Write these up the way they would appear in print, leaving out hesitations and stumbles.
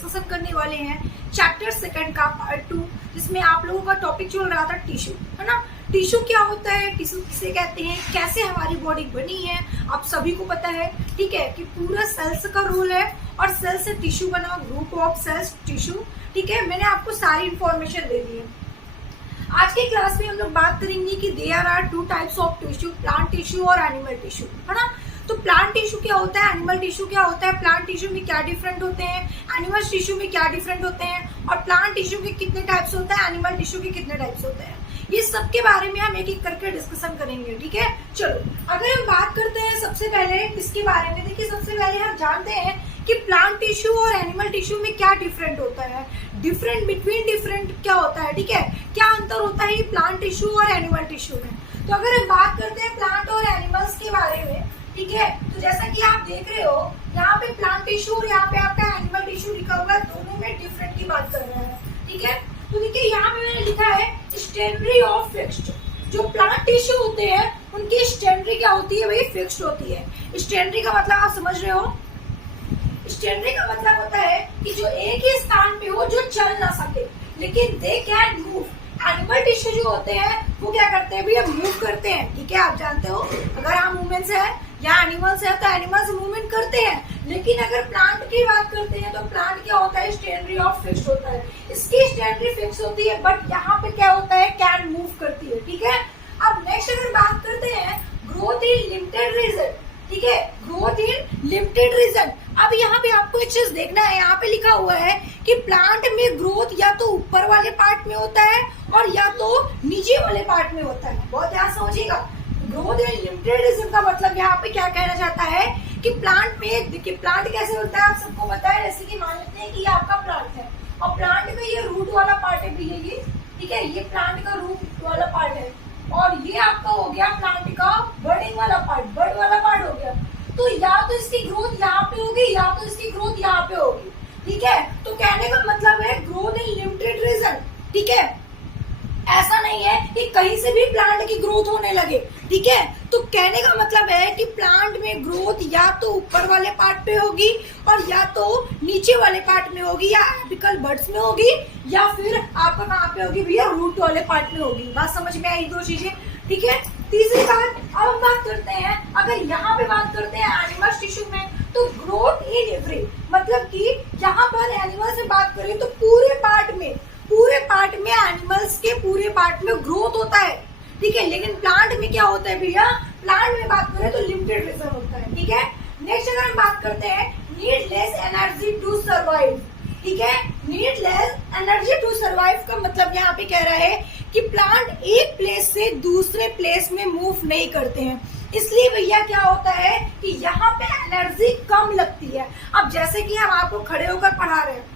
Discussion करने वाले हैं चैप्टर सेकंड का पार्ट 2, जिसमें आप लोगों का टॉपिक चल रहा था टिश्यू, है ना। टिश्यू क्या होता है, टिश्यू किसे कहते हैं, कैसे हमारी बॉडी बनी है, आप सभी को पता है, ठीक है, कि पूरा सेल्स का रोल है और सेल से टिश्यू बना, ग्रुप ऑफ सेल्स टिश्यू, ठीक है। मैंने आपको सारी इंफॉर्मेशन दे दी है। आज की क्लास में हम लोग बात करेंगे कि there are two types of tissue, plant tissue और एनिमल टिश्यू, है ना। तो प्लांट टिश्यू क्या होता है, एनिमल टिश्यू क्या होता है, प्लांट टिश्यू में क्या डिफरेंट होते हैं, एनिमल टिश्यू में क्या डिफरेंट होते हैं, और प्लांट टिश्यू के कितने टाइप्स होते हैं, एनिमल टिश्यू के कितने टाइप्स होते हैं, ये सब के बारे में हम एक एक करके डिस्कशन करेंगे, ठीक है। चलो, अगर हम बात करते हैं सबसे पहले इसके बारे में, देखिए सबसे पहले हम जानते हैं कि प्लांट टिश्यू और एनिमल टिश्यू में क्या डिफरेंट होता है, डिफरेंट बिटवीन डिफरेंट क्या होता है, ठीक है, क्या अंतर होता है प्लांट टिश्यू और एनिमल टिश्यू में। तो अगर हम बात करते हैं प्लांट और एनिमल्स के बारे में, ठीक है, तो जैसा कि आप देख रहे हो यहाँ पे प्लांट टिश्यू और यहाँ पे आपका एनिमल टिश्यू लिखा हुआ है, दोनों में डिफरेंट की बात कर रहे हैं, ठीक है। तो देखिए यहाँ पे मैंने लिखा है स्टेनरी ऑफ फिक्स्ड। जो प्लांट टिश्यू होते हैं उनकी स्टेनरी क्या होती है भाई, फिक्स्ड होती है। स्टेनरी का मतलब आप समझ रहे हो, स्टेनरी का मतलब होता है कि जो एक ही स्थान पे हो, जो चल ना सके, लेकिन they can move. Animal tissue जो होते हैं वो क्या करते हैं भैया, मूव करते हैं, ठीक है। आप जानते हो अगर हम वुमेन्स है या एनिमल्स है तो एनिमल्स मूवमेंट करते हैं, लेकिन अगर प्लांट की बात करते हैं तो प्लांट क्या होता है, स्टेनरी ऑफ फिक्स्ड होता है। इसकी स्टेनरी फिक्स होती है, बट यहाँ पे क्या होता है, कैन मूव करती है, ठीक है। अब नेक्स्ट अगर बात करते हैं ग्रोथ इन लिमिटेड रीजन, ठीक है, ग्रोथ इन लिमिटेड रीजन। अब यहाँ पे आपको एक चीज देखना है, यहाँ पे लिखा हुआ है कि प्लांट में ग्रोथ या तो ऊपर वाले पार्ट में होता है और या तो नीचे वाले पार्ट में होता है। बहुत ध्यान समझिएगा, ग्रोथ इन लिमिटेड रीजन का मतलब यहाँ पे क्या कहना चाहता है कि प्लांट में, देखिए प्लांट कैसे होता है आप सबको पता है। जैसे कि मान लेते हैं कि ये आपका प्लांट है और प्लांट का ये रूट वाला पार्ट है भैया, ये ठीक है, ये प्लांट का रूट वाला पार्ट है और ये आपका हो गया प्लांट का बर्डिंग वाला पार्ट, बर्ड वाला पार्ट हो गया। तो या तो इसकी ग्रोथ यहाँ पे होगी या तो इसकी ग्रोथ यहाँ पे होगी, ठीक है। तो कहने का मतलब है ग्रोथ इन लिमिटेड रीजन, ठीक है। ऐसा नहीं है कि कहीं से भी प्लांट की ग्रोथ होने लगे, ठीक है। तो कहने का मतलब है कि प्लांट में ग्रोथ या तो ऊपर वाले पार्ट पे होगी और या तो नीचे वाले पार्ट में होगी, या एपिकल बड्स में होगी, या फिर आपका कहाँ पे होगी भैया, रूट वाले पार्ट में होगी। बात समझ में आई, दो चीजें, ठीक है। तीसरी बात, अब हम बात करते हैं, अगर यहाँ पे बात करते हैं एनिमल टिश्यू में, तो ग्रोथ इन एवरी, मतलब कि यहाँ पर एनिमल्स में बात करें तो पूरे पार्ट में एनिमल्स के पूरे पार्ट में ग्रोथ होता है, ठीक है। लेकिन प्लांट में क्या होता है भैया, प्लांट में बात करें तो लिमिटेड रीजन होता है, ठीक है। नेक्स्ट अगर हम बात करते हैं need less energy to survive, ठीक है। Need less energy to survive का मतलब यहाँ पे कह रहा है कि प्लांट एक प्लेस से दूसरे प्लेस में मूव नहीं करते हैं, इसलिए भैया क्या होता है कि यहाँ पे एनर्जी कम लगती है। अब जैसे कि हम आपको खड़े होकर पढ़ा रहे हैं,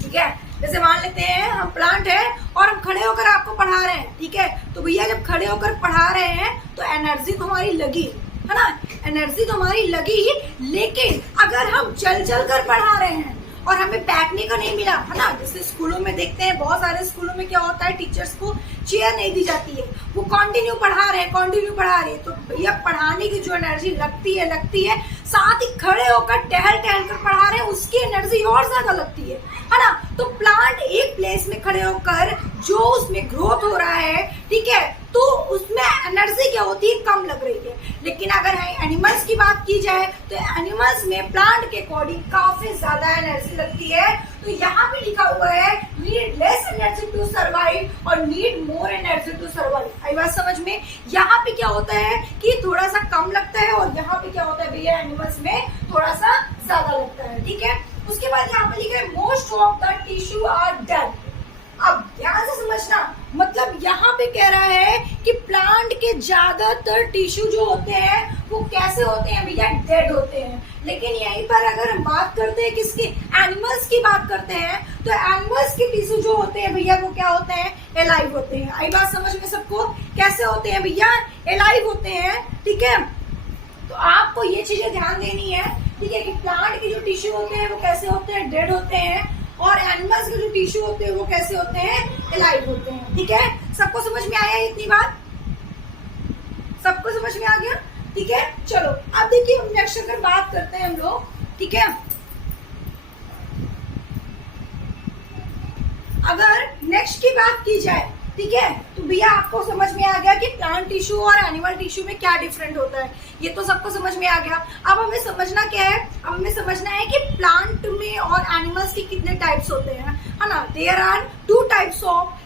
ठीक है, जैसे मान लेते हैं हम प्लांट है और हम खड़े होकर आपको पढ़ा रहे हैं, ठीक है। तो भैया जब खड़े होकर पढ़ा रहे हैं तो एनर्जी तो हमारी लगी, है ना, एनर्जी तो हमारी लगी, लेकिन अगर हम चल चल कर पढ़ा रहे हैं और हमें बैठने का नहीं मिला, है ना, जैसे स्कूलों में देखते हैं, बहुत सारे स्कूलों में क्या होता है, टीचर्स को चेयर नहीं दी जाती है, वो कंटिन्यू पढ़ा रहे हैं, तो भैया पढ़ाने की जो एनर्जी लगती है, साथ ही खड़े होकर टहल कर पढ़ा रहे हैं, उसकी एनर्जी और ज्यादा लगती है ना। तो प्लांट एक प्लेस में खड़े होकर जो उसमें ग्रोथ हो रहा है, ठीक है, तो उसमें एनर्जी क्या होती है, कम लग रही है। लेकिन अगर एनिमल्स की बात की जाए तो एनिमल्स में प्लांट के अकॉर्डिंग काफी ज्यादा एनर्जी लगती है। तो यहाँ पे लिखा हुआ है need less energy to survive और need more energy to survive. आई बात समझ में, यहाँ पे क्या होता है कि थोड़ा सा कम लगता है और यहाँ पे क्या होता है भैया, एनिमल्स में थोड़ा सा ज्यादा लगता है, ठीक है। उसके बाद यहाँ पे लिखा है most of the tissue are dead. अब ध्यान से समझना, मतलब यहाँ पे कह रहा है कि प्लांट के ज्यादातर टिश्यू जो होते हैं वो कैसे होते हैं भैया, डेड होते हैं। लेकिन यहीं पर अगर हम बात करते हैं किसके, एनिमल्स की बात करते हैं, तो एनिमल्स के टिश्यू जो होते हैं भैया वो क्या होते हैं, एलाइव होते हैं। आई बात समझ में सबको, कैसे होते हैं भैया, एलाइव होते हैं, ठीक है। तो आपको ये चीजें ध्यान देनी है, ठीक है, कि प्लांट के जो टिश्यू होते हैं वो कैसे होते हैं, डेड होते हैं, और एनिमल्स के जो टिश्यू होते हैं वो कैसे होते हैं, एलाइव होते हैं, ठीक है। सबको समझ में आया इतनी बात, सबको समझ में आ गया, ठीक है। चलो अब देखिए हम नेक्स्ट अगर बात करते हैं हम लोग, ठीक है, अगर नेक्स्ट की बात की जाए, ठीक है, तो भैया आपको समझ में आ गया कि प्लांट टिश्यू और एनिमल टिश्यू में क्या डिफरेंट होता है, ये तो सबको समझ में आ गया। अब हमें समझना क्या है, अब हमें समझना है कि प्लांट में और एनिमल्स के कितने टाइप्स होते हैं, है ना। There are 2 types of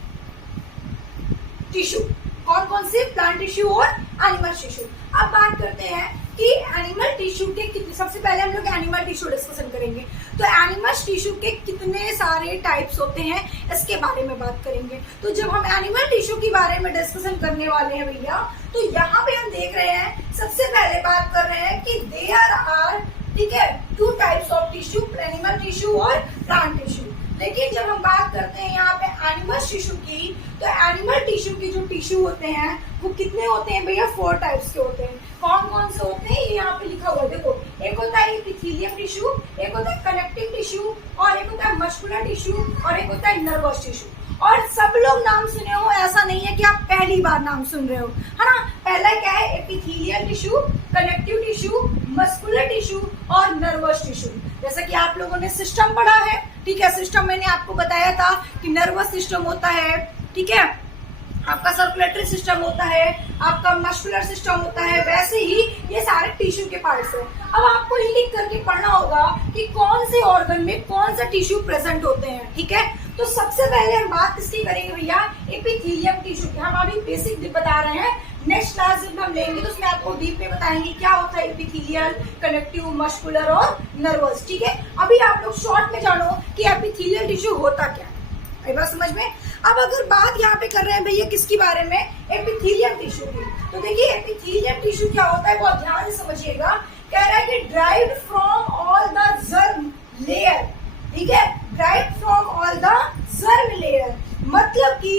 tissue. कौन कौन से? प्लांट टिश्यू और एनिमल टिश्यू। अब बात करते हैं कि एनिमल टिश्यू के कितने, सबसे पहले हम लोग एनिमल टिश्यू डिस्कशन करेंगे। तो एनिमल टिश्यू के कितने सारे टाइप्स होते हैं इसके बारे में बात करेंगे। तो जब हम एनिमल टिश्यू के बारे में डिस्कशन करने वाले हैं भैया, तो यहाँ पे हम देख रहे हैं, सबसे पहले बात कर रहे हैं कि देयर आर, ठीक है, 2 types of tissue, animal tissue और प्लांट टिश्यू। लेकिन जब हम बात करते हैं यहाँ पे एनिमल टिश्यू की, तो एनिमल टिश्यू के जो टिश्यू होते हैं वो कितने होते हैं भैया? 4 टाइप्स के होते हैं। कौन कौन से होते हैं ये यहाँ पे लिखा हुआ है, देखो। एक होता है एपिथेलियम टिश्यू, एक होता है कनेक्टिव टिश्यू, और एक होता है मस्कुलर टिश्यू, और एक होता है नर्वस टिश्यू। और सब लोग नाम सुने हो, ऐसा नहीं है कि आप पहली बार नाम सुन रहे हो, है ना। पहला क्या है? Epithelial tissue, connective tissue, muscular tissue और नर्वस टिश्यू। जैसा कि आप लोगों ने सिस्टम पढ़ा है, ठीक है, सिस्टम मैंने आपको बताया था कि नर्वस सिस्टम होता है, ठीक है, आपका सर्कुलेटरी सिस्टम होता है, आपका मस्कुलर सिस्टम होता है, वैसे ही ये सारे टिश्यू के पार्ट्स हैं। अब आपको ये लिख करके पढ़ना होगा कि कौन से ऑर्गन में कौन सा टिश्यू प्रेजेंट होते हैं, ठीक है। तो सबसे पहले हम बात किसकी करेंगे भैया? एपिथेलियम टिश्यू की। हम अभी बेसिक बता रहे हैं, नेक्स्ट क्लास जब हम लेंगे तो उसमें आपको डीप में बताएंगे क्या होता है एपिथेलियल, कनेक्टिव, मस्कुलर और नर्वस, ठीक है। अभी आप लोग शॉर्ट में जानो कि एपिथेलियल टिश्यू होता क्या है, एक बार समझ में। अब अगर बात यहाँ पे कर रहे हैं भैया किसकी बारे में? एपिथेलियम टिश्यू की। तो देखिए एपिथेलियम टिश्यू क्या होता है, बहुत ध्यान से समझिएगा। कह रहा है कि derived from all the germ layer, ठीक है, derived from all the germ layer, मतलब कि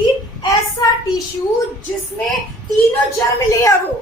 ऐसा टिश्यू जिसमें तीनों जर्म लेयर हो,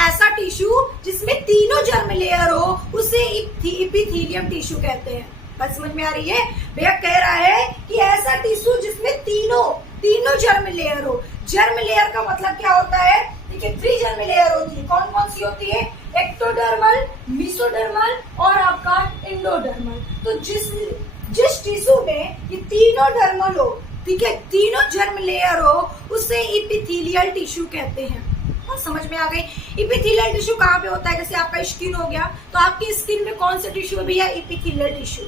ऐसा टिश्यू जिसमें तीनों जर्म लेयर हो, उसे एपिथेलियम टिश्यू कहते हैं। बात समझ में आ रही है? भैया कह रहा है कि ऐसा टिश्यू जिसमें तीनों जर्म लेयर हो। जर्म लेयर का मतलब क्या होता है? देखिए 3 जर्म लेयर होती है। कौन कौन सी होती है? एक्टोडर्मल, मेसोडर्मल और आपका इंडोडर्मल। तो जिस टिश्यू में ये तीनों डर्मल हो, ठीक है, तीनों जर्म लेयर हो, उसे एपिथेलियल टिश्यू कहते हैं। समझ में आ गई? एपिथेलियल टिश्यू कहाँ पे होता है? जैसे आपका स्किन हो गया, तो आपकी स्किन में कौन सा टिश्यू है भैया? एपिथेलियल टिश्यू,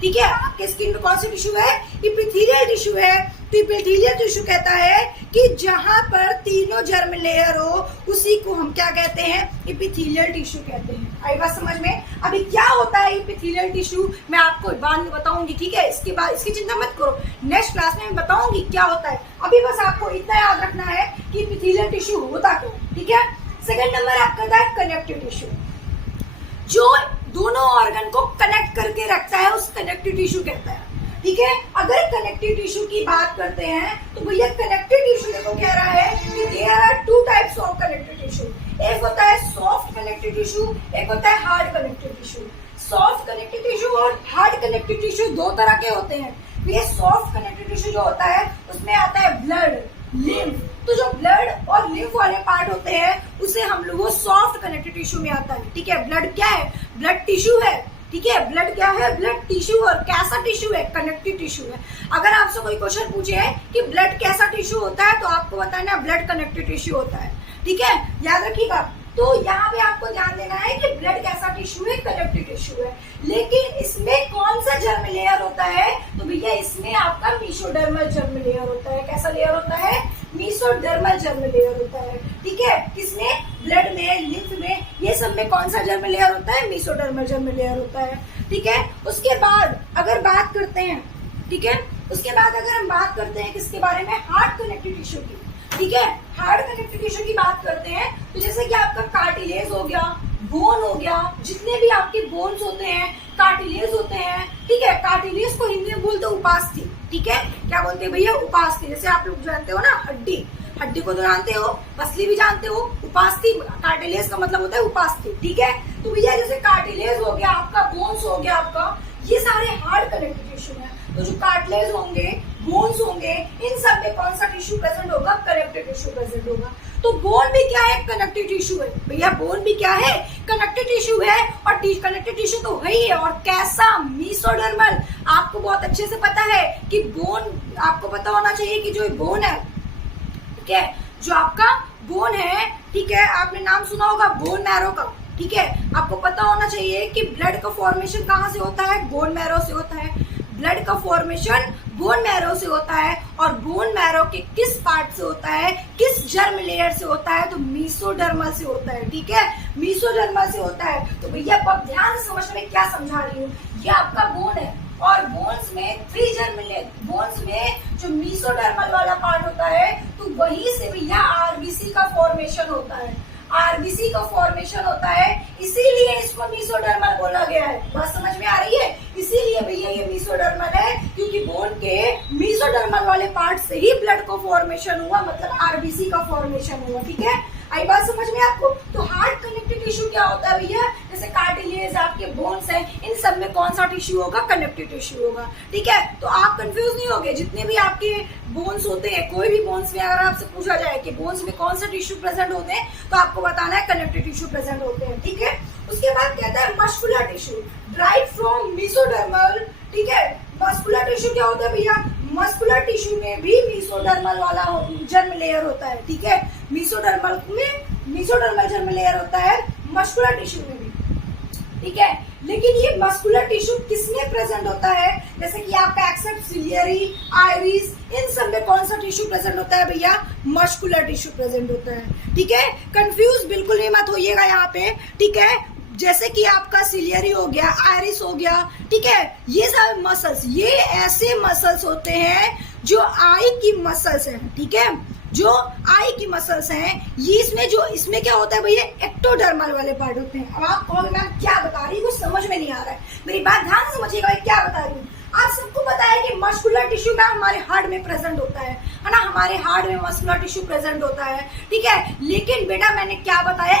ठीक है। आपके स्किन में कौन सा टिश्यू है? एपिथेलियल टिश्यू है। तो एपिथेलियल टिश्यू कहता है कि जहां पर तीनों जर्म लेयर हो, उसी को हम क्या कहते हैं? एपिथेलियल टिश्यू कहते हैं। आई बात समझ में? अभी क्या होता है एपिथेलियल टिश्यू मैं आपको बाद में बताऊंगी, ठीक है। इसके बाद इसकी चिंता मत करो, नेक्स्ट क्लास में मैं बताऊंगी क्या होता है। अभी बस आपको इतना याद रखना है कि एपिथेलियल टिश्यू होता क्यों, ठीक है। सेकंड नंबर आपका होता है कनेक्टिव टिश्यू, जो दोनों ऑर्गन को कनेक्ट करके रखता है, उस कनेक्टिव टिश्यू कहता है, ठीक है। अगर कनेक्टिव टिश्यू की बात करते हैं तो भैया कनेक्टिव टिश्यू देखो कह रहा है कि there are 2 types of connective tissue. एक होता है सॉफ्ट कनेक्टिव टिश्यू, एक होता है hard connective tissue. Soft connective tissue और हार्ड कनेक्टिव टिश्यू 2 तरह के होते हैं। ये सॉफ्ट कनेक्टिव टिश्यू जो होता है उसमें आता है ब्लड, लिम्फ। तो जो ब्लड और लिम्फ वाले पार्ट होते हैं उसे हम लोग वो सॉफ्ट कनेक्टिव टिश्यू में आता है, ठीक है। ब्लड क्या है? ब्लड टिश्यू है, ठीक है। ब्लड क्या है? Blood tissue. और कैसा टिश्यू है? कनेक्टिव टिश्यू है। अगर आपसे कोई क्वेश्चन पूछे कि ब्लड कैसा टिश्यू होता है, तो आपको बताना ब्लड कनेक्टिव टिश्यू होता है, ठीक है, याद रखिएगा। तो यहाँ पे आपको ध्यान देना है कि ब्लड कैसा टिश्यू है? कनेक्टिव टिश्यू है। लेकिन इसमें कौन सा जर्म लेयर होता है? तो भैया इसमें आपका मेसोडर्मल जर्म लेयर होता है। कैसा लेयर होता है? मेसोडर्मल जर्म लेयर होता है, ठीक है। किसमें? ब्लड में, लिम्फ में, ये सब में कौन सा जर्म लेयर होता है? मेसोडर्मल जर्म लेयर होता है, ठीक है। उसके बाद अगर बात करते हैं, ठीक है, उसके बाद अगर हम बात करते हैं किसके बारे में? हार्ड कनेक्टिव टिश्यू की, ठीक है। हार्ड कनेक्टिव टिश्यू की बात करते हैं तो जैसे कि आपका कार्टिलेज हो गया, बोन हो गया, जितने भी आपके बोन्स होते हैं, कार्टिलेज होते हैं, ठीक है। कार्टिलेज को हिंदी में बोलते हैं उपास्थि, ठीक है। क्या बोलते हैं भैया? उपास्थि। जैसे आप लोग जानते हो ना हड्डी, हड्डी को तो जानते हो, पसली भी जानते हो। उपास्थि, कार्टिलेज का मतलब होता है उपास्थि, ठीक है। तो भैया जैसे कार्टिलेज हो गया आपका, बोन्स हो गया आपका, ये सारे हार्ड कनेक्टिव टिश्यू है। तो जो कार्टिलेज होंगे, बोन्स होंगे, इन सब में कौन सा टिश्यू प्रेजेंट होगा? कनेक्टिव टिश्यू प्रेजेंट होगा। तो बोन भी क्या है? कनेक्टिव टिश्यू है भैया। बोन भी क्या है? कनेक्टिव टिश्यू है। और कनेक्टिव टिश्यू तो है ही है। और कैसा? मेसोडर्मल। आपको बहुत अच्छे से पता है कि बोन, आपको पता होना चाहिए कि जो बोन है, ठीक है, जो आपका बोन है, ठीक है, आपने नाम सुना होगा बोन मैरो का, ठीक है, आपको पता होना चाहिए कि ब्लड का फॉर्मेशन कहाँ से होता है, बोन मैरो से होता है। ब्लड का फॉर्मेशन बोन मैरो से होता है, और बोन मैरो के किस पार्ट से होता है, किस जर्म लेयर से होता है, तो मीसोडर्मल से होता है, ठीक है, मीसोडर्मल से होता है। तो भैया आप ध्यान से समझने में क्या समझा रही हूँ, ये आपका बोन है, और बोन्स में 3 जर्म लेयर, बोन्स में जो मीसोडर्मल वाला पार्ट होता है, तो वहीं से भैया आरबीसी का फॉर्मेशन होता है, आरबीसी का फॉर्मेशन होता है, इसीलिए इसको मीसोडर्मल बोला गया है। बात समझ में आ रही है? इसीलिए भैया ये मीसोडर्मल है, क्योंकि बोन के मीसोडर्मल वाले पार्ट से ही ब्लड का फॉर्मेशन हुआ, मतलब आरबीसी का फॉर्मेशन हुआ, ठीक है। आई बात समझ में आपको? तो हार्ट कनेक्टिव टिश्यू क्या होता है भैया, जैसे कार्टिलेज, आपके बोन्स हैं, इन सब में कौन सा टिश्यू होगा, कनेक्टिव टिश्यू होगा, ठीक है। तो आप कंफ्यूज नहीं होगे, जितने भी आपके बोन्स होते हैं, कोई भी बोन्स में अगर आपसे पूछा जाए कि बोन्स में कौन सा टिश्यू प्रेजेंट होते हैं, तो आपको बताना है कनेक्टिव टिश्यू प्रेजेंट होते हैं, ठीक है। उसके बाद कहता है muscular tissue, drive from mesodermal, ठीक है। मस्कुलर टिश्यू क्या होता है भैया, मस्कुलर टिश्यू में भी मीसोडर्मल वाला जर्म लेयर होता है, ठीक है। मीसोडर्मल में मीसोडर्मल जर्म लेयर होता है, मस्कुलर टिश्यू में भी, ठीक है। लेकिन ये मस्कुलर टिश्यू किसमें प्रेजेंट होता है, जैसे कि आपका एक्सेप्ट सिलियरी, आइरिस, इन सब में कौन सा टिश्यू प्रेजेंट होता है भैया, मस्कुलर टिश्यू प्रेजेंट होता है, ठीक है। कंफ्यूज बिल्कुल भी मत होइएगा यहाँ पे, ठीक है। जैसे कि आपका सिलियरी हो गया, आइरिस हो गया, ठीक है, ये सब मसल्स, ये ऐसे मसल्स होते हैं जो आई की मसल्स हैं, ठीक है, जो आई की मसल्स हैं, ये इसमें क्या होता है भैया, एक्टोडर्मल वाले पार्ट होते हैं। अब आप कहोगे मैम क्या बता रही है, कुछ समझ में नहीं आ रहा है, मेरी बात ध्यान से समझिएगा क्या बता रही हूँ। आप सबको पता है कि मस्कुलर टिश्यू का हमारे हार्ट में प्रेजेंट होता है ना, हमारे हार्ट में मस्कुलर टिश्यू प्रेजेंट होता है, ठीक है। लेकिन बेटा मैंने क्या बताया,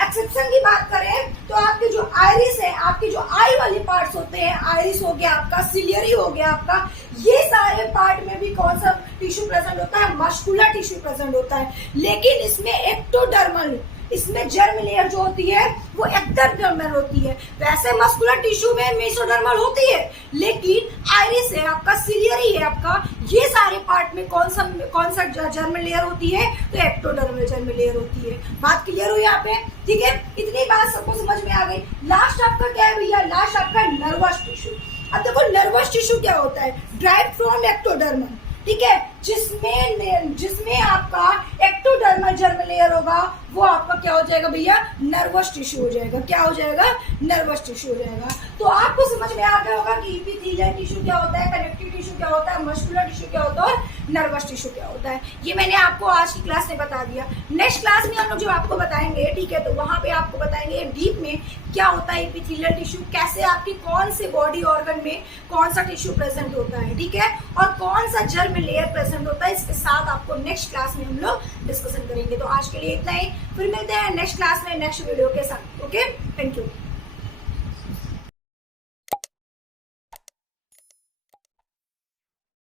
एक्सेप्शन की बात करें तो आपके जो आइरिस है, आपके जो आई वाले पार्ट्स होते हैं, आइरिस हो गया आपका, सिलियरी हो गया आपका, ये सारे पार्ट में भी कौन सा टिश्यू प्रेजेंट होता है, मस्कुलर टिश्यू प्रेजेंट होता है। लेकिन इसमें एक्टोडर्मल, इसमें जर्म लेयर जो होती है वो एक्टोडर्मल होती है। वैसे मस्कुलर टिश्यू में मेसोडर्मल होती है, लेकिन आइरिस है आपका, सिलियरी है आपका, ये सारे पार्ट में कौन सा जर्म लेयर होती है, तो एक्टोडर्मल जर्म लेयर होती है। बात क्लियर हुई यहाँ पे, ठीक है। इतनी बात सबको समझ में आ गई। लास्ट आपका क्या है भैया, लास्ट आपका नर्वस टिश्यू। अब देखो नर्वस टिश्यू क्या होता है, ड्राइव फ्रॉम एक्टोडर्मल, ठीक है, जिसमें आपका एक्टोडर्मल जर्म लेयर होगा, वो आपका क्या हो जाएगा भैया, नर्वस टिश्यू हो जाएगा। क्या हो जाएगा, नर्वस टिश्यू हो जाएगा। तो आपको समझ में आ गया होगा कि एपिथेलियल टिश्यू क्या होता है, कनेक्टिव टिश्यू क्या होता है, मस्कुलर टिश्यू क्या होता है, और नर्वस टिश्यू क्या होता है। ये मैंने आपको आज की क्लास में बता दिया। नेक्स्ट क्लास में हम लोग जो आपको बताएंगे, ठीक है, तो वहां पे आपको बताएंगे डीप में क्या होता है एपिथेलियल टिश्यू, कैसे आपकी कौन से बॉडी ऑर्गन में कौन सा टिश्यू प्रेजेंट होता है, ठीक है, और कौन सा जर्म लेयर प्रेजेंट होता है। इसके साथ आपको नेक्स्ट क्लास में हम लोग डिस्कशन करेंगे। तो आज के लिए इतना ही, फिर मिलते हैं नेक्स्ट क्लास में नेक्स्ट वीडियो के साथ। Okay, thank you.